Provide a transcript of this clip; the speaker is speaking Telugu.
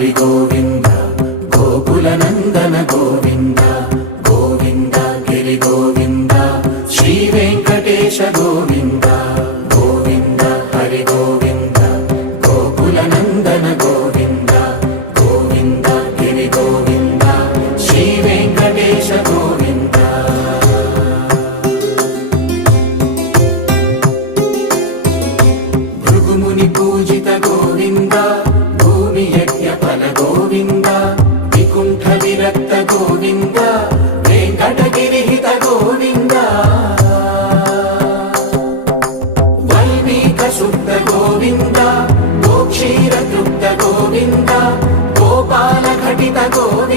హరి గోవింద గోకుల నందన గోవింద గోవింద గిరి గోవింద శ్రీ వెంకటేశ గోవింద గోవింద హరి గోవింద గోకుల నందన గోవింద గోవింద గిరి గోవింద శ్రీ వెంకటేశ గోవింద భృగుముని పూజిత గోవింద భూమి యజ్ఞ ఫల గోవింద వికుంఠ విరక్త గోవింద వెంకటగిరిహిత గోవింద వల్మీక శుద్ధ గోవింద గోక్షీర తృప్త గోవింద గోపాల ఘటిత గోవింద